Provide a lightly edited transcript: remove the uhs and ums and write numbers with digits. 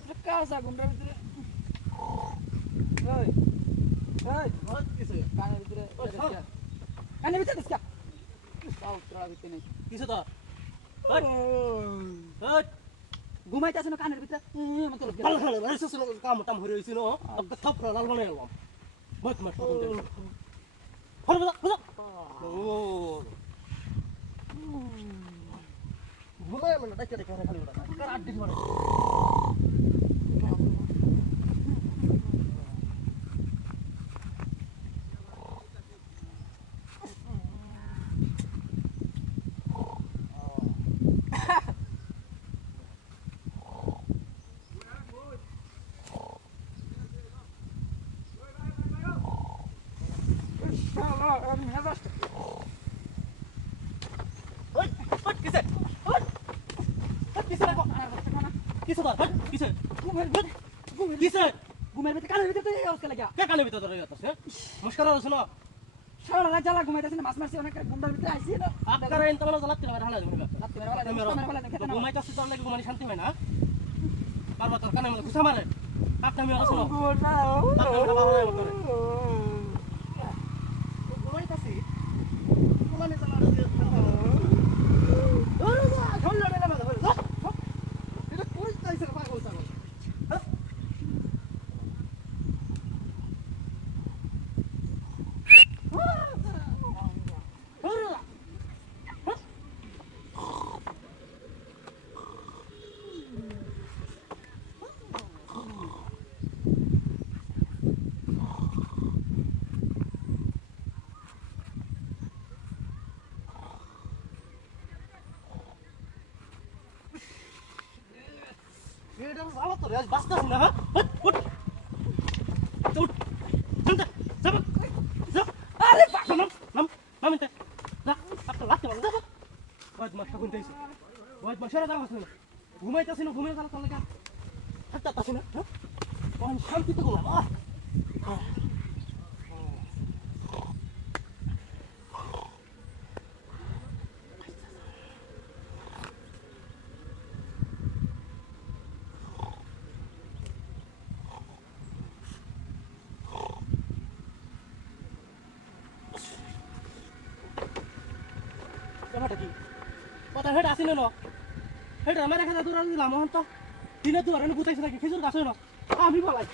ভিতরে কাঁচা গুন্ডার ভিতরে ওই ওই বহুত কিছু কানের ভিতরে কানের ভিতরে দিস কা তাও তোরা ভিতরে নেই কিছু তো ওই ওই ঘুমাইতাছ না কানের ভিতরে মত ভালো ভালো এসে কাম টাম হরে হইছিল থাপ লাল বানাই এলাম বহুত মাছ ভালো ভালো ও ঘুমায় মানে ডাকে ডাকে খালি ওটা কার আড্ডি মারে किसे बात किसे घूमेर किसे ঘুমের ভিতরে কানের ভিতরে এই অবস্থা লাগা क्या काने भीतर रह जाता है मुस्कुरा रहा सुनो সারা রাত জ্বালা ঘুমাইতাছ না মাছ মারছি অনেক গুন্ডার ভিতরে আইছি না आप कर इन तमला जलाते ना हाना जमुना রাত মেরা বলা দেখে না घुमाई का सिस्टम लगे घुमानी शांति में ना बार बार काने में घुसा मारे आप ना मेरा सुनो घुमाई का सी घुमाने चला रहे ये डर साला तो रेस बस ना हां उठ उठ चलते सब सब আরে नम नम इंते ला अब तो लाते वाला जा बहुत मस्त कुन देइस बहुत मशरा जा हसन घुमाइताछ न घुमे जाला तले का हत्ता ताछ न कोन शांति तो घुमा কি কথা হেড আসিল না হেড আমার এখানে দূর দিলাম হন তো দিনে দুয়ারে গুতাইছ নাকি খেজুর গাছ না আমি বলাই